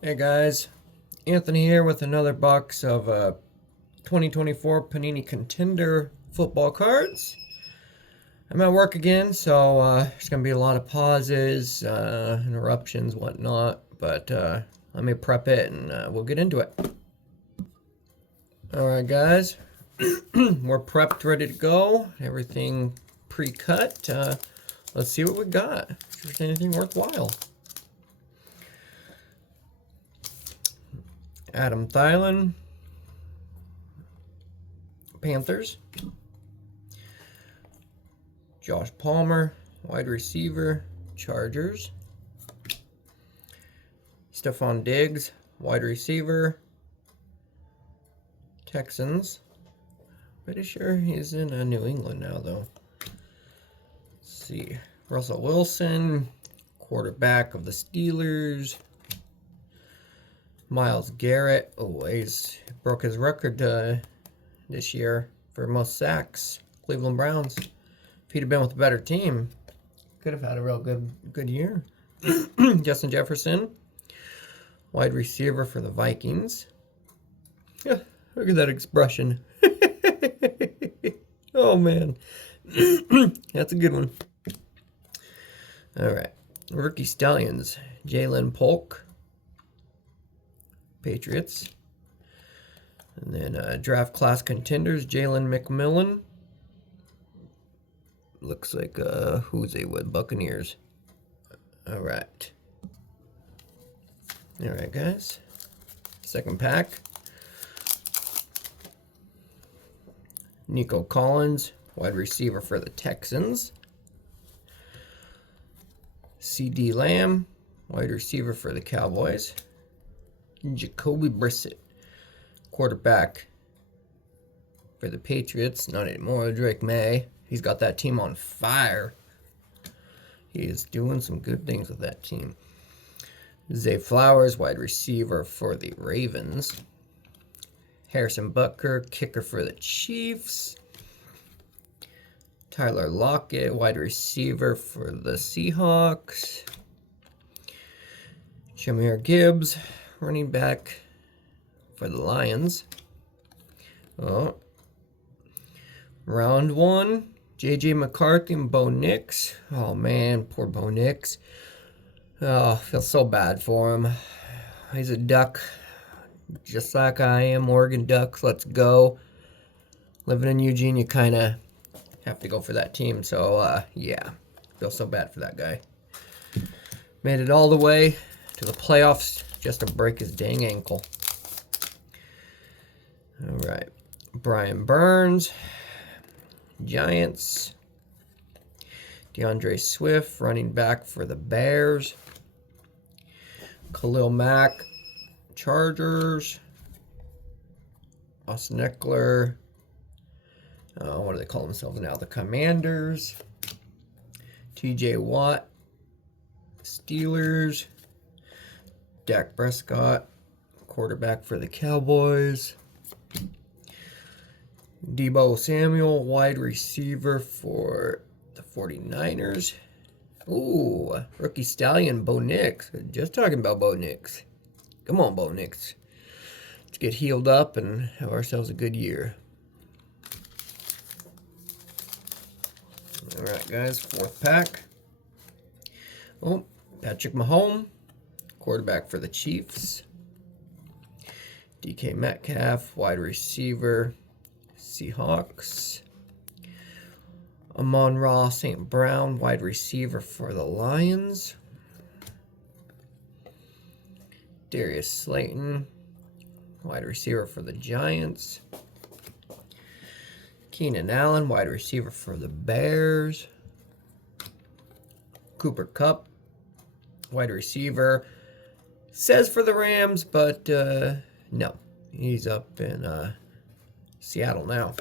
Hey guys, Anthony here with another box of 2024 Panini Contender football cards. I'm at work again, so there's going to be a lot of pauses, interruptions, whatnot, but let me prep it and we'll get into it. Alright guys, we're prepped, ready to go, everything pre-cut. Let's see what we got, if there's anything worthwhile. Adam Thielen, Panthers. Josh Palmer, wide receiver, Chargers. Stephon Diggs, wide receiver, Texans. Pretty sure he's in New England now, though. Let's see. Russell Wilson, quarterback of the Steelers. Myles Garrett. Oh, he's broke his record this year for most sacks. Cleveland Browns. If he'd have been with a better team, could have had a real good year. Justin Jefferson, wide receiver for the Vikings. Yeah, look at that expression. Oh man, that's a good one. All right, Rookie Stallions, Jalen Polk, Patriots. And then draft class contenders, Jalen McMillan. Looks like who's they with? Buccaneers. All right. All right, guys. Second pack. Nico Collins, wide receiver for the Texans. CD Lamb, wide receiver for the Cowboys. Jacoby Brissett, quarterback for the Patriots. Not anymore. Drake May. He's got that team on fire. He is doing some good things with that team. Zay Flowers, wide receiver for the Ravens. Harrison Butker, kicker for the Chiefs. Tyler Lockett, wide receiver for the Seahawks. Jahmyr Gibbs, running back for the Lions. Oh. Round one, J.J. McCarthy and Bo Nix. Oh man, poor Bo Nix. Oh, I feel so bad for him. He's a Duck, just like I am. Oregon Ducks, let's go. Living in Eugene, you kind of have to go for that team. So, yeah, feel so bad for that guy. Made it all the way to the playoffs just to break his dang ankle. All right, Brian Burns, Giants. DeAndre Swift, running back for the Bears. Khalil Mack, Chargers. Austin Eckler. What do they call themselves now? The Commanders. TJ Watt, Steelers. Dak Prescott, quarterback for the Cowboys. Deebo Samuel, wide receiver for the 49ers. Ooh, Rookie Stallion, Bo Nix. Just talking about Bo Nix. Come on, Bo Nix. Let's get healed up and have ourselves a good year. All right, guys, fourth pack. Oh, Patrick Mahomes, quarterback for the Chiefs. DK Metcalf, wide receiver, Seahawks. Amon-Ra St. Brown, wide receiver for the Lions. Darius Slayton, wide receiver for the Giants. Keenan Allen, wide receiver for the Bears. Cooper Kupp, wide receiver. Says for the Rams, but no. He's up in Seattle now.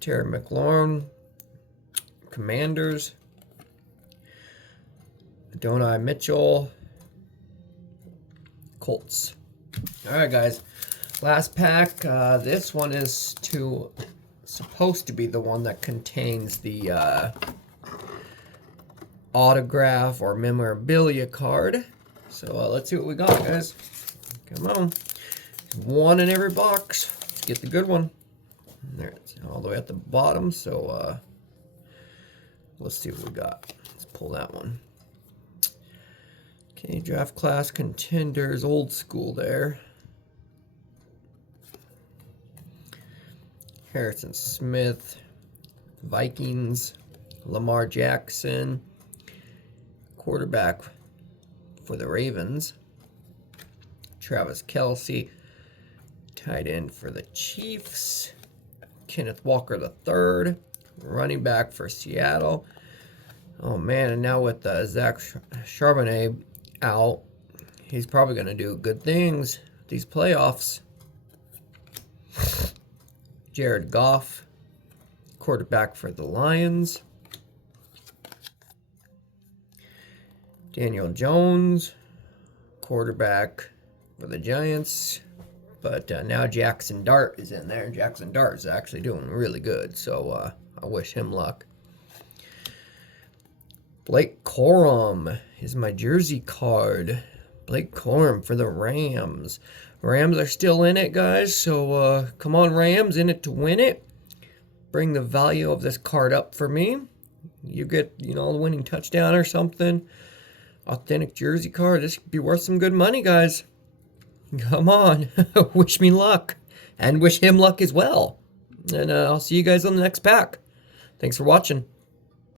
Terry McLaurin, Commanders. Adonai Mitchell, Colts. All right, guys. Last pack. This one is supposed to be the one that contains the autograph or memorabilia card. So let's see what we got, guys. Come on. One in every box. Let's get the good one. There, it's all the way at the bottom. So let's see what we got. Let's pull that one. Okay, draft class contenders, old school there. Harrison Smith, Vikings, Lamar Jackson, quarterback for the Ravens, Travis Kelce, tight end for the Chiefs, Kenneth Walker III, running back for Seattle. Oh man, and now with Zach Charbonnet out, he's probably going to do good things these playoffs. Jared Goff, quarterback for the Lions. Daniel Jones, quarterback for the Giants. But now Jackson Dart is in there. Jackson Dart is actually doing really good, so I wish him luck. Blake Corum is my jersey card. Blake Corum for the Rams. Rams are still in it, guys, so come on, Rams, in it to win it. Bring the value of this card up for me. You get, a winning touchdown or something. Authentic jersey card. This could be worth some good money, guys. Come on. Wish me luck. And wish him luck as well. And I'll see you guys on the next pack. Thanks for watching.